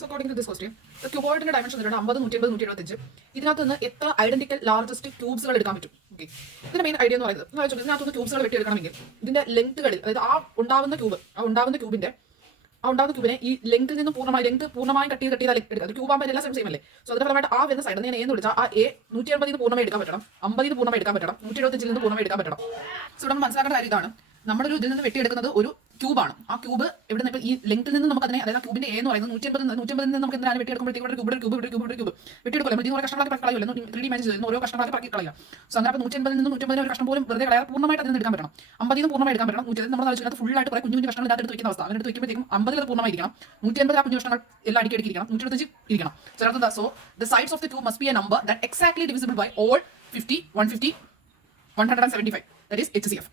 So according to this question, the cuboidന്റെ dimension 50, 180, 175. ഇതിനകത്ത് നിന്ന് എത്ര ഐഡന്റിക്കൽ ലാർജസ്റ്റ് ക്യൂബ്സുകൾ എടുക്കാൻ പറ്റും? ഓക്കെ, ഇതിന്റെ മെയിൻ ഐഡിയ എന്ന് പറയുന്നത് ഇതിനകത്തുനിന്ന് ക്യൂബ്സുകൾ വെട്ടിയെടുക്കണമെങ്കിൽ ഇതിന്റെ ലെങ്ത്തുകളിൽ, അതായത് ആ ഉണ്ടാവുന്ന ക്യൂബിനെ ഈ ലെങ്ത്തിൽ നിന്ന് പൂർണ്ണമായും കട്ട് ചെയ്താൽ എടുക്കുക. അത് ക്യൂബാകുമ്പോൾ എല്ലാം സെയിം അല്ലേ? സോ അതിന്റെ ഫലമായിട്ട് ആ വരുന്ന സൈഡ് ഞാൻ എന്ന് വിളിച്ചാൽ ആ എ 180 പൂർണ്ണമായി എടുക്കാൻ പറ്റണം, 50 പൂർണ്ണമായി എടുക്കാൻ പറ്റണം, 175 നിന്ന് പൂർണ്ണമായി എടുക്കാൻ പറ്റണം. സോ നമ്മൾ മനസ്സിലാക്കേണ്ട കാര്യം ഇതാണ്, നമ്മുടെ ഒരു ഇതിൽ നിന്ന് വെട്ടിയെടുക്കുന്നത് ഒരു ക്യൂബാണ്. ആ ക്യൂബ് എവിടെ നിന്ന് ഈ ലെങ്ത്തിൽ നിന്ന് നമുക്ക് അതിനെ, അതായത് ക്യൂബിന്റെ എന്ന് പറയുന്നത് 180 നിന്ന് നമുക്ക് എന്താണ് വെട്ടിയെടുക്കുമ്പോഴത്തേക്ക് ക്യൂബ് വെട്ടിയെടുക്കില്ല. നമ്മൾ ഇതിന് കഷ്ണങ്ങളാക്കി പറക്കി കളയുമല്ലോ, 3D ഇമേജ് ചെയ്യുന്ന ഓരോ കഷ്ണങ്ങളാക്കി പറക്കി കളയുക. സോ അങ്ങനെ 180 നിന്ന് 150 ഒരു കഷ്ണം പോലും വെറുതെ കളയാൻ പൂർണ്ണമായിട്ട് അതിന് എടുക്കാൻ പറ്റണം. 50 പൂർണ്ണമായി എടുക്കാൻ പറ്റണം. 170 നമ്മൾ ആവശ്യമില്ലാത്ത ഫുൾ ആയിട്ട് കുറെ കുഞ്ഞു കഷ്ണങ്ങൾ എടുത്ത് വെക്കുന്ന അവസ്ഥ. അങ്ങനെ എടുത്ത് വെക്കുമ്പോഴത്തേക്കും 50 പൂർണ്ണമായിരിക്കണം, 180 ആ കുഞ്ഞു കഷ്ണങ്ങൾ എല്ലാം അടിക്കിരിക്കണം, 125 ഇരിക്കണം. So the sides of the cube must be a number that exactly divisible by all 50, 150, 175. That is HCF.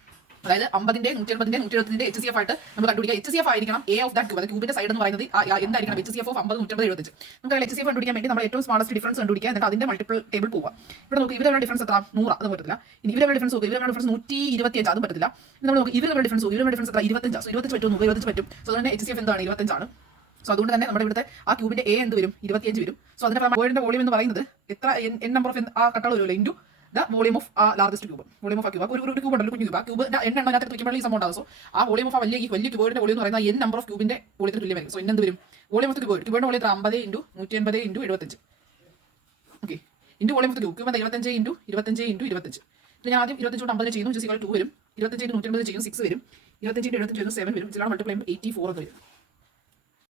അതായത് 50, 180, 170 HCF ആയിട്ട് നമ്മൾ കണ്ടുപിടിക്കുക. HCF ആയിരിക്കണം എ ഓഫ് ദാറ്റ് ക്യൂബ്. അത് ക്യൂബിന്റെ സൈഡ് എന്ന് പറയുന്നത് എന്തായിരിക്കണം? HCF of 50, 180, 75. നമുക്ക് HCF കണ്ടുപിടിക്കാൻ വേണ്ടി നമ്മൾ ഏറ്റവും സ്മാളസ്റ്റ് ഡിഫറൻസ് കണ്ടുപിടിക്കുക, എന്നിട്ട് അതിന്റെ മൾട്ടിപ്പിൾ ടേബിൾ പോവുക. ഇവിടെ നമുക്ക് ഇവരുടെ ഡിഫറൻസ് എത്ര? 100. അത് പറ്റില്ല. ഇനി ഇവരുടെ ഡിഫറൻസ് നോക്കുക, ഇവരുടെ ഡിഫറൻസ് 125. അതും പറ്റില്ല. നമ്മൾ നോക്കുക ഇവരുടെ ഡിഫറൻസ് എത്ര? 25. സോ 25 പറ്റും, 25 പറ്റും. സോ അതുകൊണ്ട് HCF എന്താണ്? 25 ആണ്. സോ അതുകൊണ്ട് തന്നെ നമ്മുടെ ഇവിടുത്തെ ആ ക്യൂബിന്റെ എ എന്ത് വരും? 25 വരും. സോ അതിന്റെ ക്യൂബിന്റെ വോളിയം എന്ന് പറയുന്നത് എത്ര? n നമ്പർ ഓഫ് ആ കട്ടകൾ വരുമല്ലോ into the volume of a largest cube. Volume of a cube. ഒരു ക്യൂബ് ഉണ്ടല്ലോ, കുഞ്ഞു ക്യൂബ്. ആ ക്യൂബ് എണ്ണം അതിനകത്ത് വെക്കുമ്പോൾ ഈ സംഭവം ഉണ്ടാകും. സോ ആ വോളിയം ഓഫ് ആ വലിയ ക്യൂബിന്റെ വോളിയം എന്ന് പറയുന്നത് n നമ്പർ ഓഫ് ക്യൂബിന്റെ വോളിയത്തിന് തുല്യമായിരിക്കും. സോ എന്ത് വരും? വോളിയം ഓഫ് ക്യൂബിന്റെ volume 50 × 180 × 75. Okay, into volume of cube 25 × 25 × 25. ഇത് ഞാൻ ആദ്യം 25 കൊണ്ട് 50 ചെയ്യുന്നു, 2 വരും. 25 × 180 ചെയ്യും, 6 വരും. 25 × 75 7 വരും. ഇതിലാണ് മൾട്ടിപ്ലൈ ചെയ്യുമ്പോൾ 84 എന്ന് വരും.